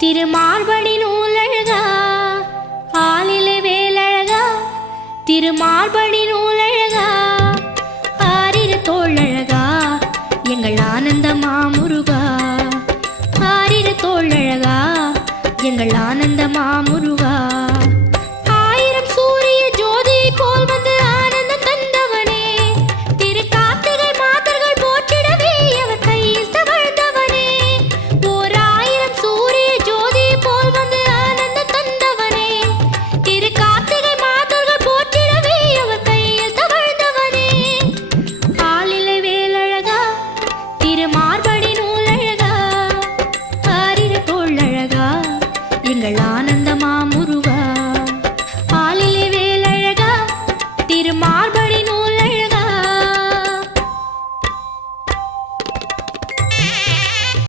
திருமார்படி நூலழகா ஆலிலே வேலழகா திருமார்படி நூலழகா ஆரிரு தோழழகா எங்கள் ஆனந்த மாமுருகா ஆரிரு தோழழகா எங்கள் ஆனந்த மாமுருகா